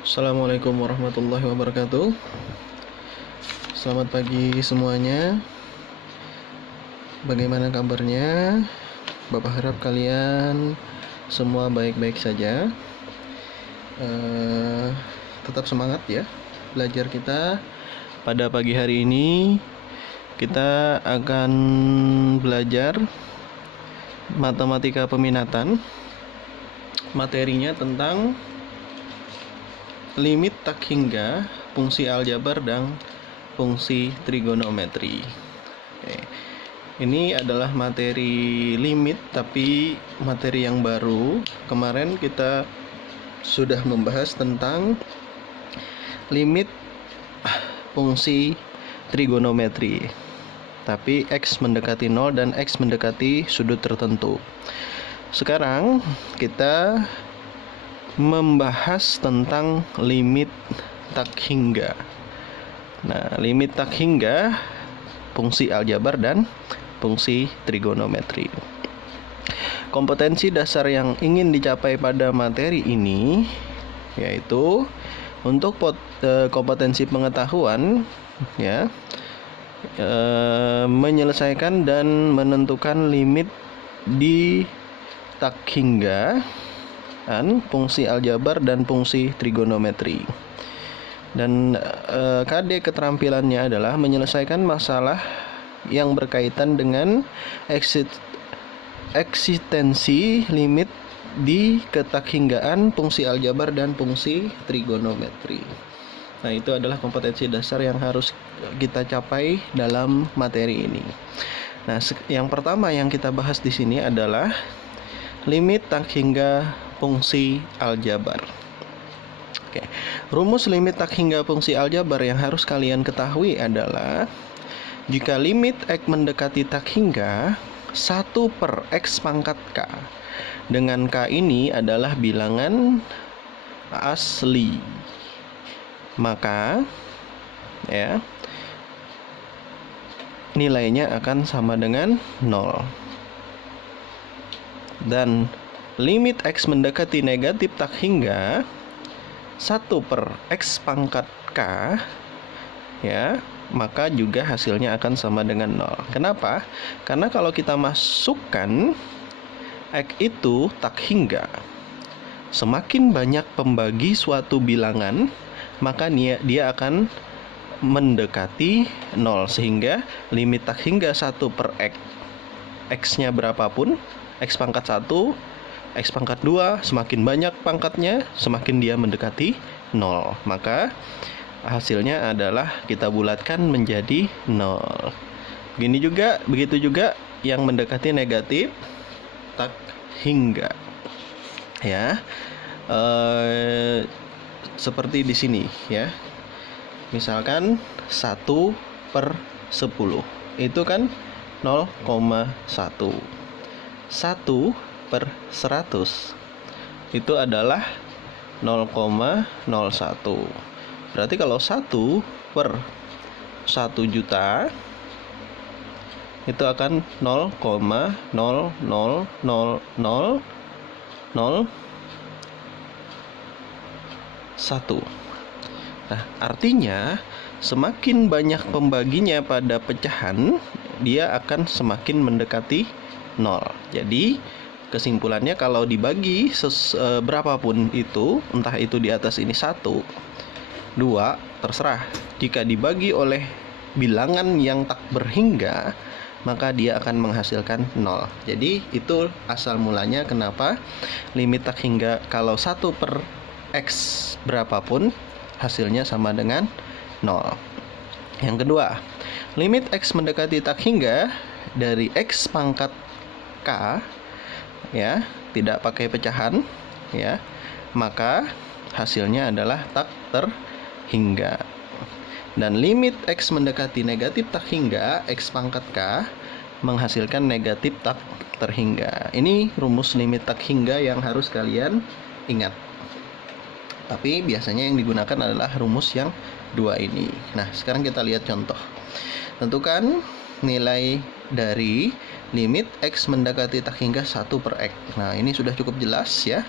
Assalamualaikum warahmatullahi wabarakatuh. Selamat pagi semuanya. Bagaimana kabarnya? Bapak harap kalian semua baik-baik saja. Tetap semangat ya. Belajar kita pada pagi hari ini. Kita akan belajar matematika peminatan. Materinya tentang limit tak hingga, fungsi aljabar, dan fungsi trigonometri. Ini adalah materi limit, tapi materi yang baru. Kemarin kita sudah membahas tentang limit fungsi trigonometri, tapi X mendekati 0 dan X mendekati sudut tertentu. Sekarang kita membahas tentang limit tak hingga. Nah, limit tak hingga, fungsi aljabar dan fungsi trigonometri. Kompetensi dasar yang ingin dicapai pada materi ini yaitu untuk kompetensi pengetahuan ya, menyelesaikan dan menentukan limit di tak hingga dan fungsi aljabar dan fungsi trigonometri. Dan KD keterampilannya adalah menyelesaikan masalah yang berkaitan dengan eksistensi limit di ketakhinggaan, fungsi aljabar, dan fungsi trigonometri. Nah, itu adalah kompetensi dasar yang harus kita capai dalam materi ini. Nah, yang pertama yang kita bahas di sini adalah limit tak hingga fungsi aljabar. Oke. Rumus limit tak hingga fungsi aljabar yang harus kalian ketahui adalah jika limit X mendekati tak hingga 1/X pangkat K, dengan K ini adalah bilangan asli, maka ya nilainya akan sama dengan 0. Dan limit X mendekati negatif tak hingga 1/X pangkat K ya, maka juga hasilnya akan sama dengan 0. Kenapa? Karena kalau kita masukkan X itu tak hingga, semakin banyak pembagi suatu bilangan, maka dia akan mendekati 0, sehingga limit tak hingga 1/X, X-nya berapapun, X pangkat 1, X pangkat 2, semakin banyak pangkatnya, semakin dia mendekati 0. Maka hasilnya adalah kita bulatkan menjadi 0. Begitu juga yang mendekati negatif tak hingga. Ya. Seperti di sini ya. Misalkan 1/10. Itu kan 0,1. 1/100 itu adalah 0,01. Berarti kalau 1/1 juta itu akan 0,0000001. Nah, artinya semakin banyak pembaginya pada pecahan, dia akan semakin mendekati 0. Jadi kesimpulannya kalau dibagi berapapun itu, entah itu di atas ini 1, 2, terserah. Jika dibagi oleh bilangan yang tak berhingga, maka dia akan menghasilkan 0. Jadi itu asal mulanya kenapa limit tak hingga kalau 1/X berapapun hasilnya sama dengan 0. Yang kedua, limit X mendekati tak hingga dari X pangkat K ya, tidak pakai pecahan ya, maka hasilnya adalah tak terhingga. Dan limit X mendekati negatif tak hingga, X pangkat K menghasilkan negatif tak terhingga. Ini rumus limit tak hingga yang harus kalian ingat. Tapi biasanya yang digunakan adalah rumus yang 2 ini. Nah, sekarang kita lihat contoh. Tentukan nilai dari limit X mendekati tak hingga 1/X. Nah, ini sudah cukup jelas ya.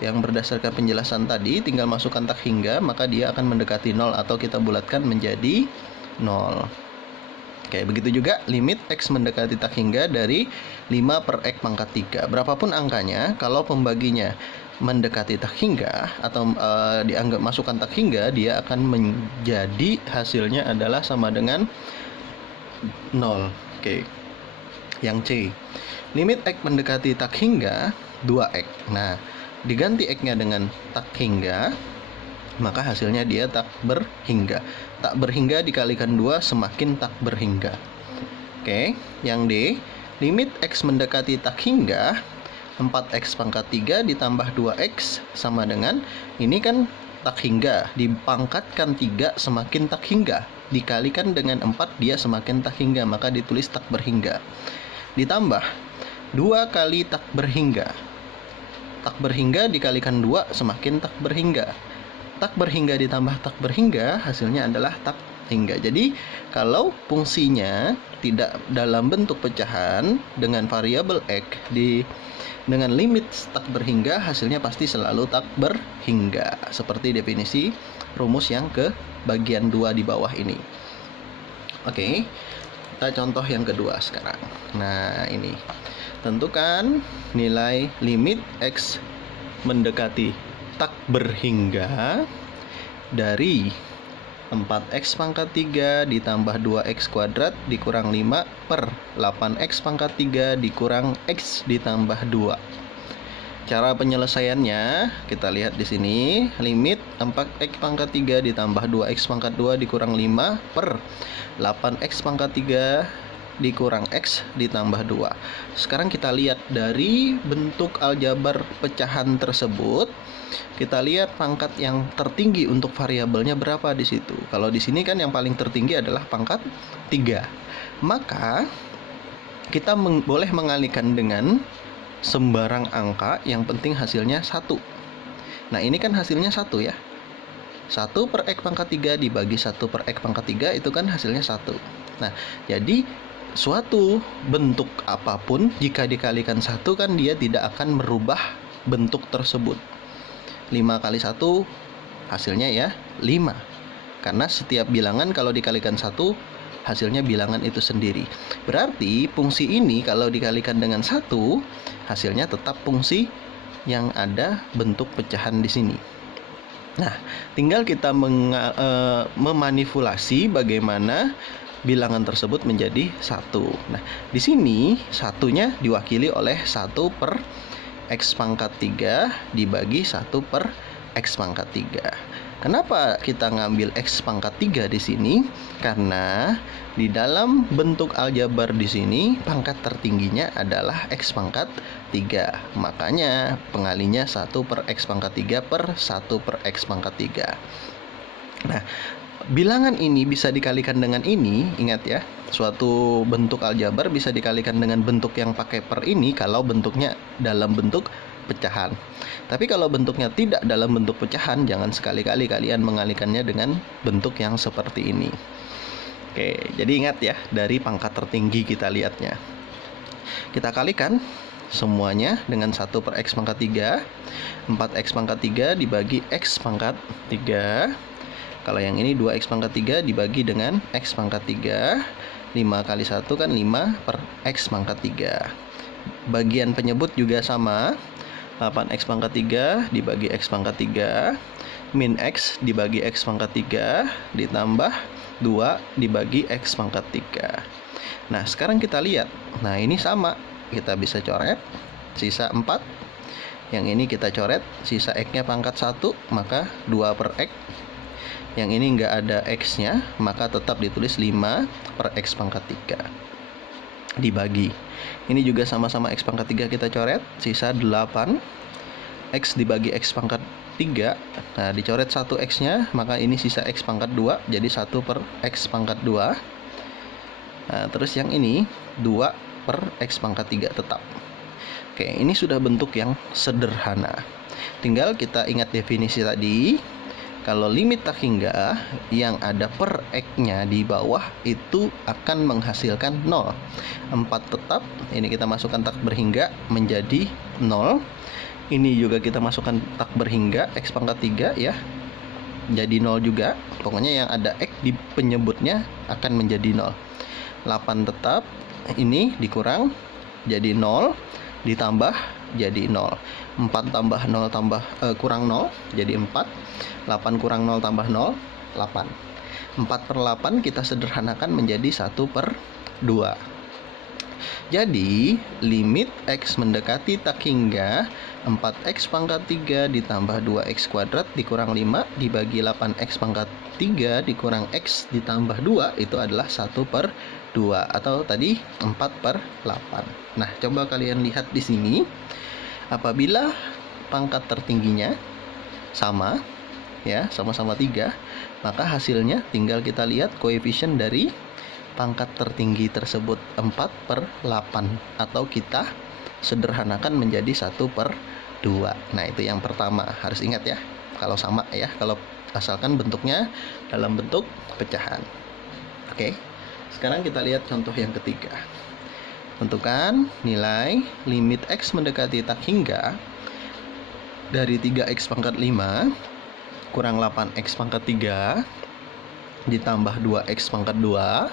yang berdasarkan penjelasan tadi, tinggal masukkan tak hingga, maka dia akan mendekati 0 atau kita bulatkan menjadi 0. Oke, begitu juga limit X mendekati tak hingga dari 5 per X pangkat 3. Berapapun angkanya, kalau pembaginya mendekati tak hingga atau dianggap masukkan tak hingga, dia akan menjadi hasilnya adalah sama dengan 0. Oke. Yang C, limit X mendekati tak hingga 2X. Nah, diganti X-nya dengan tak hingga, maka hasilnya dia tak berhingga. Tak berhingga dikalikan 2 semakin tak berhingga. Oke, yang D, limit X mendekati tak hingga 4X pangkat 3 ditambah 2X sama dengan, ini kan tak hingga, dipangkatkan 3 semakin tak hingga, dikalikan dengan 4 dia semakin tak hingga, maka ditulis tak berhingga. Ditambah 2 kali tak berhingga. Tak berhingga dikalikan 2 semakin tak berhingga. Tak berhingga ditambah tak berhingga hasilnya adalah tak hingga. Jadi kalau fungsinya tidak dalam bentuk pecahan dengan variabel X dengan limit tak berhingga, hasilnya pasti selalu tak berhingga. Seperti definisi rumus yang ke bagian 2 di bawah ini. Oke, kita contoh yang kedua sekarang. Nah, ini. Tentukan nilai limit X mendekati tak berhingga dari 4X pangkat 3 ditambah 2X kuadrat dikurang 5 per 8X pangkat 3 dikurang X ditambah 2. Cara penyelesaiannya kita lihat di sini. Limit 4X pangkat 3 ditambah 2X pangkat 2 dikurang 5 per 8X pangkat 3 dikurang X ditambah 2. Sekarang kita lihat dari bentuk aljabar pecahan tersebut, kita lihat pangkat yang tertinggi untuk variabelnya berapa di situ. Kalau di sini kan yang paling tertinggi adalah pangkat 3. Maka kita boleh mengalihkan dengan sembarang angka, yang penting hasilnya 1. Nah, ini kan hasilnya 1 ya. 1 per X pangkat 3 dibagi 1 per X pangkat 3 itu kan hasilnya 1. Nah, jadi suatu bentuk apapun jika dikalikan 1 kan dia tidak akan merubah bentuk tersebut. 5 kali 1 hasilnya ya 5. Karena setiap bilangan kalau dikalikan 1 hasilnya bilangan itu sendiri. Berarti fungsi ini kalau dikalikan dengan 1 hasilnya tetap fungsi yang ada bentuk pecahan di sini. Nah, tinggal kita memanipulasi bagaimana bilangan tersebut menjadi 1. Nah, di sini satunya diwakili oleh 1 per X pangkat 3 dibagi 1 per X pangkat 3. Kenapa kita ngambil X pangkat 3 di sini? Karena di dalam bentuk aljabar di sini pangkat tertingginya adalah X pangkat 3. Makanya pengalinya 1 per X pangkat 3 per 1 per X pangkat 3. Nah, bilangan ini bisa dikalikan dengan ini, ingat ya, suatu bentuk aljabar bisa dikalikan dengan bentuk yang pakai per ini kalau bentuknya dalam bentuk pecahan. Tapi kalau bentuknya tidak dalam bentuk pecahan, jangan sekali-kali kalian mengalihkannya dengan bentuk yang seperti ini. Oke, jadi ingat ya, dari pangkat tertinggi kita lihatnya. Kita kalikan semuanya dengan 1 per X pangkat 3. 4X pangkat 3 dibagi X pangkat 3. Kalau yang ini 2X pangkat 3 dibagi dengan X pangkat 3. 5 kali 1 kan 5 per X pangkat 3. Bagian penyebut juga sama. 8X pangkat 3 dibagi X pangkat 3. Min X dibagi X pangkat 3. Ditambah 2 dibagi X pangkat 3. Nah, sekarang kita lihat. Nah, ini sama. Kita bisa coret. Sisa 4. Yang ini kita coret. Sisa X-nya pangkat 1. Maka 2 per X. Yang ini nggak ada X-nya, maka tetap ditulis 5 per X pangkat 3 dibagi. Ini juga sama-sama X pangkat 3 kita coret, sisa 8. X dibagi X pangkat 3. Nah, dicoret 1 X-nya, maka ini sisa X pangkat 2, jadi 1 per X pangkat 2. Nah, terus yang ini 2 per X pangkat 3 tetap. Oke, ini sudah bentuk yang sederhana. Tinggal kita ingat definisi tadi. Kalau limit tak hingga yang ada per X-nya di bawah itu akan menghasilkan 0. 4 tetap, ini kita masukkan tak berhingga menjadi 0. Ini juga kita masukkan tak berhingga X pangkat 3 ya. Jadi 0 juga. Pokoknya yang ada X di penyebutnya akan menjadi 0. 8 tetap. Ini dikurang jadi 0, ditambah jadi 0. 4 tambah 0 kurang 0 jadi 4. 8 kurang 0 tambah 0, 8. 4/8 kita sederhanakan menjadi 1/2. Jadi limit X mendekati tak hingga 4X pangkat 3 ditambah 2X kuadrat dikurang 5 dibagi 8X pangkat 3 dikurang X ditambah 2 itu adalah 1/2 atau tadi 4/8. Nah, coba kalian lihat di sini. Apabila pangkat tertingginya sama ya, sama-sama 3, maka hasilnya tinggal kita lihat koefisien dari pangkat tertinggi tersebut 4/8 atau kita sederhanakan menjadi 1/2. Nah, itu yang pertama, harus ingat ya. Kalau sama ya, kalau asalkan bentuknya dalam bentuk pecahan. Oke. Sekarang kita lihat contoh yang ketiga. Tentukan nilai limit X mendekati tak hingga dari 3X pangkat 5 kurang 8X pangkat 3 ditambah 2X pangkat 2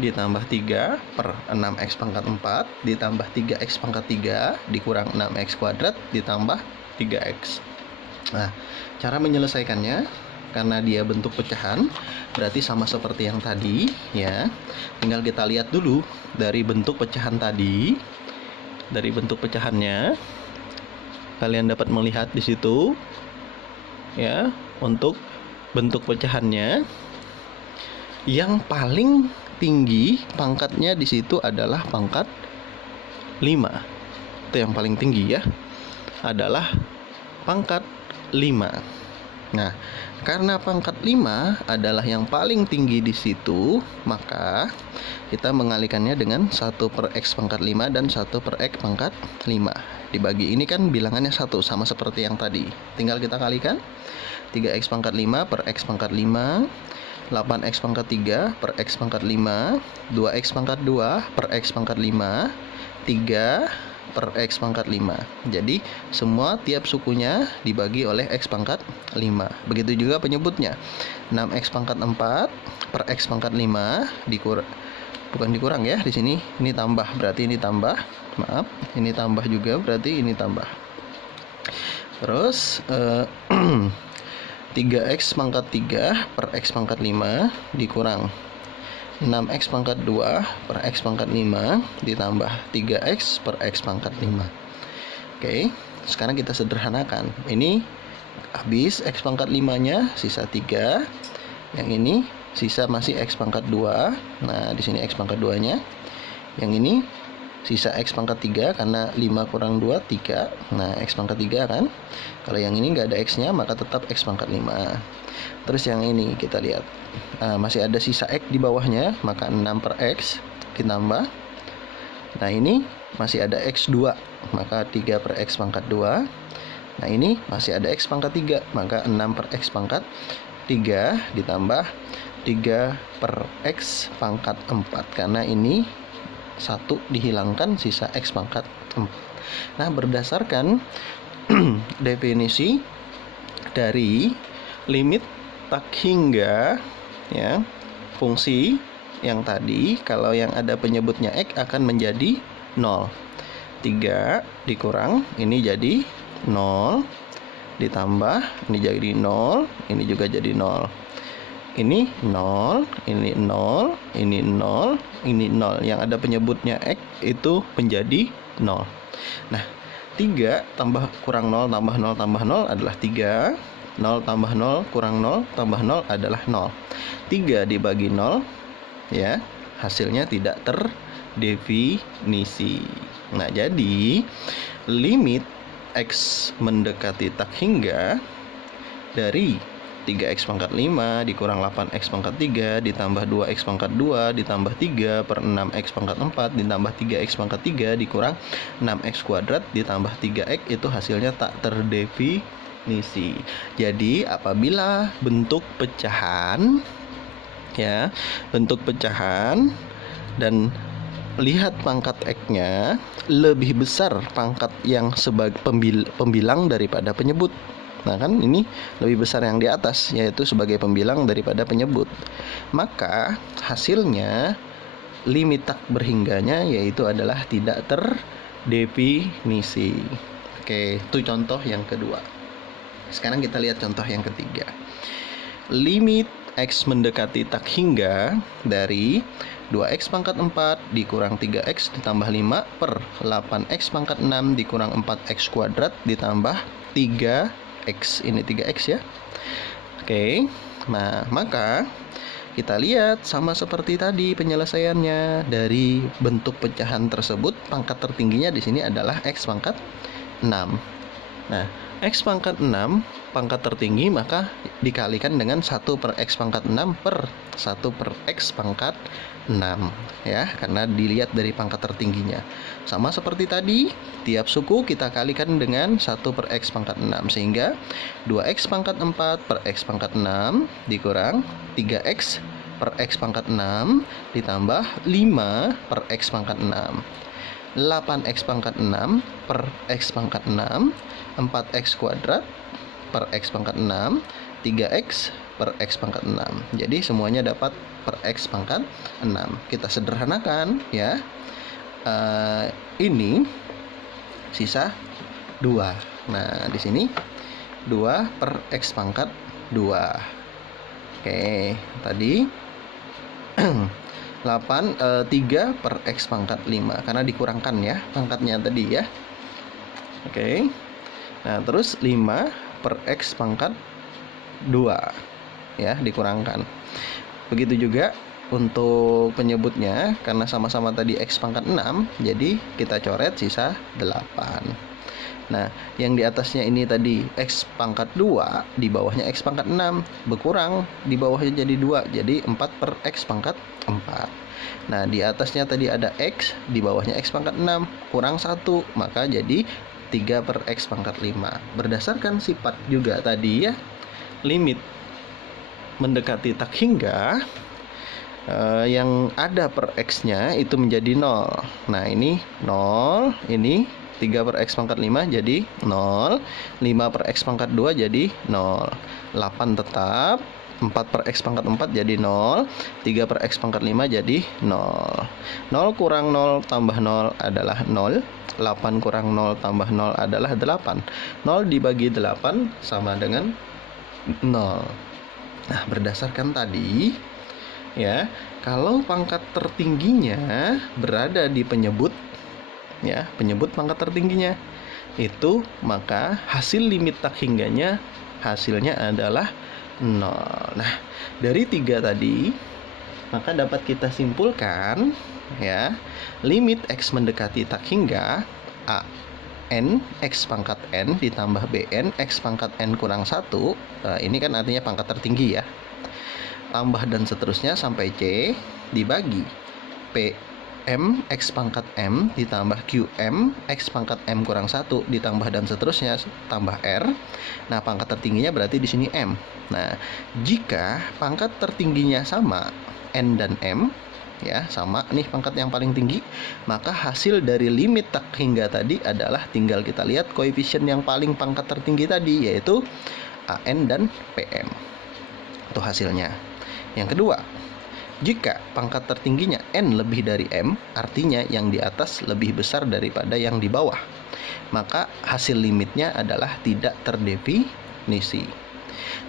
ditambah 3/6X pangkat 4 ditambah 3X pangkat 3 dikurang 6X kuadrat ditambah 3X. Nah, cara menyelesaikannya, karena dia bentuk pecahan, berarti sama seperti yang tadi ya. Tinggal kita lihat dulu dari bentuk pecahan tadi. Dari bentuk pecahannya kalian dapat melihat di situ ya, untuk bentuk pecahannya yang paling tinggi pangkatnya di situ adalah pangkat 5. Itu yang paling tinggi ya, adalah pangkat 5. Nah, karena pangkat 5 adalah yang paling tinggi di situ, maka kita mengalihkannya dengan 1/X pangkat 5 dan 1/X pangkat 5. Dibagi ini kan bilangannya 1, sama seperti yang tadi. Tinggal kita kalikan. 3X pangkat 5 per X pangkat 5, 8X pangkat 3 per X pangkat 5, 2X pangkat 2 per X pangkat 5, 3 per X pangkat 5. Jadi semua tiap sukunya dibagi oleh X pangkat 5. Begitu juga penyebutnya. 6X pangkat 4 per X pangkat 5 bukan dikurang ya di sini. Ini tambah, berarti ini tambah. Maaf, ini tambah juga, berarti ini tambah. Terus 3X pangkat 3 per X pangkat 5 dikurang 6X pangkat 2 per X pangkat 5 ditambah 3X per X pangkat 5. Oke, sekarang kita sederhanakan. Ini habis X pangkat 5-nya, sisa 3. Yang ini sisa masih X pangkat 2. Nah, di sini X pangkat 2-nya. Yang ini sisa X pangkat 3 karena 5 kurang 2, 3. Nah, X pangkat 3 kan. Kalau yang ini nggak ada X-nya, maka tetap X pangkat 5. Terus yang ini kita lihat. Masih ada sisa X di bawahnya, maka 6 per X ditambah. Nah, ini masih ada X2, maka 3 per X pangkat 2. Nah, ini masih ada X pangkat 3, maka 6 per X pangkat 3 ditambah 3 per X pangkat 4. Karena ini 1 dihilangkan, sisa X pangkat 4. Nah, berdasarkan definisi dari limit tak hingga ya, fungsi yang tadi, kalau yang ada penyebutnya X akan menjadi 0. 3 dikurang, ini jadi 0, ditambah, ini jadi 0, ini juga jadi 0. Ini 0, ini 0, ini 0, ini 0. Yang ada penyebutnya X itu menjadi 0. Nah, 3 tambah kurang 0 tambah 0 tambah 0 adalah 3. 0 tambah 0 kurang 0 tambah 0 adalah 0. 3 dibagi 0 ya, hasilnya tidak terdefinisi. Nah, jadi limit X mendekati tak hingga dari 3X pangkat 5 dikurang 8X pangkat 3 ditambah 2X pangkat 2 ditambah 3 per 6X pangkat 4 ditambah 3X pangkat 3 dikurang 6X kuadrat ditambah 3X, itu hasilnya tak terdefinisi. Jadi apabila bentuk pecahan ya, bentuk pecahan dan lihat pangkat X-nya lebih besar pangkat yang sebagai pembilang daripada penyebut. Nah kan ini lebih besar yang di atas, yaitu sebagai pembilang daripada penyebut. Maka hasilnya limit tak berhingganya yaitu adalah tidak terdefinisi. Oke, itu contoh yang kedua. Sekarang kita lihat contoh yang ketiga. Limit X mendekati tak hingga dari 2X pangkat 4 dikurang 3X ditambah 5 per 8X pangkat 6 dikurang 4X kuadrat ditambah 3X. Ini 3X ya. Oke, nah maka kita lihat sama seperti tadi penyelesaiannya. Dari bentuk pecahan tersebut, pangkat tertingginya di sini adalah X pangkat 6. Nah, X pangkat 6 pangkat tertinggi, maka dikalikan dengan 1 per X pangkat 6 per 1 per X pangkat 6 ya, karena dilihat dari pangkat tertingginya. Sama seperti tadi, tiap suku kita kalikan dengan 1 per X pangkat 6, sehingga 2X pangkat 4 per X pangkat 6 dikurang 3X per X pangkat 6 ditambah 5 per X pangkat 6. 8X pangkat 6 per X pangkat 6, 4X kuadrat per X pangkat 6, 3X per X pangkat 6. Jadi semuanya dapat per X pangkat 6. Kita sederhanakan ya. Ini sisa 2. Nah, di sini 2 per X pangkat 2. Oke, tadi 3 per X pangkat 5 karena dikurangkan ya pangkatnya tadi ya. Oke. Nah, terus 5 per X pangkat 2 ya, dikurangkan. Begitu juga untuk penyebutnya, karena sama-sama tadi X pangkat 6, jadi kita coret sisa 8. Nah, yang di atasnya ini tadi X pangkat 2, di bawahnya X pangkat 6, berkurang, di bawahnya jadi 2, jadi 4 per X pangkat 4. Nah, di atasnya tadi ada X, di bawahnya X pangkat 6, kurang 1, maka jadi 3 per X pangkat 5. Berdasarkan sifat juga tadi ya, limit mendekati tak hingga, yang ada per X-nya itu menjadi 0. Nah, ini 0, ini 3 per X pangkat 5 jadi 0, 5 per X pangkat 2 jadi 0, 8 tetap, 4 per X pangkat 4 jadi 0, 3 per X pangkat 5 jadi 0. 0 kurang 0 tambah 0 adalah 0, 8 kurang 0 tambah 0 adalah 8. 0 dibagi 8 sama dengan 0. Nah, berdasarkan tadi ya, kalau pangkat tertingginya berada di penyebut ya, penyebut pangkat tertingginya itu, maka hasil limit tak hingganya hasilnya adalah 0. Nah, dari 3 tadi maka dapat kita simpulkan ya, limit X mendekati tak hingga A N X pangkat N ditambah BN X pangkat N kurang 1. Ini kan artinya pangkat tertinggi ya, tambah dan seterusnya sampai C dibagi P M X pangkat M ditambah QM X pangkat M kurang 1 ditambah dan seterusnya tambah R. Nah, pangkat tertingginya berarti di sini M. Nah, jika pangkat tertingginya sama, N dan M ya, sama nih pangkat yang paling tinggi, maka hasil dari limit tak hingga tadi adalah tinggal kita lihat koefisien yang paling pangkat tertinggi tadi, yaitu AN dan PM. Itu hasilnya. Yang kedua, jika pangkat tertingginya N lebih dari M, artinya yang di atas lebih besar daripada yang di bawah, maka hasil limitnya adalah tidak terdefinisi.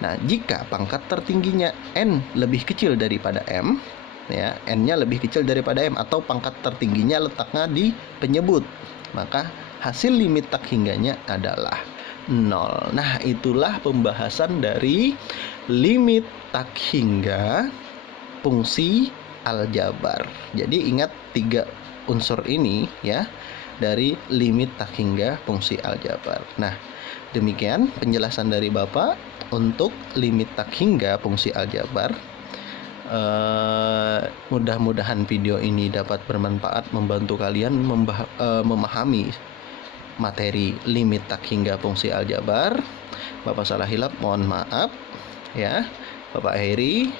Nah, jika pangkat tertingginya N lebih kecil daripada M, ya, N-nya lebih kecil daripada M, atau pangkat tertingginya letaknya di penyebut, maka hasil limit tak hingganya adalah 0. Nah, itulah pembahasan dari limit tak hingga fungsi aljabar. Jadi ingat 3 unsur ini ya, dari limit tak hingga fungsi aljabar. Nah, demikian penjelasan dari Bapak untuk limit tak hingga fungsi aljabar. Mudah-mudahan video ini dapat bermanfaat, membantu kalian memahami materi limit tak hingga fungsi aljabar. Bapak salah hilap, mohon maaf ya. Bapak akhiri.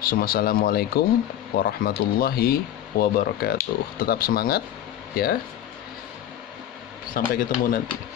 Assalamualaikum warahmatullahi wabarakatuh. Tetap semangat ya. Sampai ketemu nanti.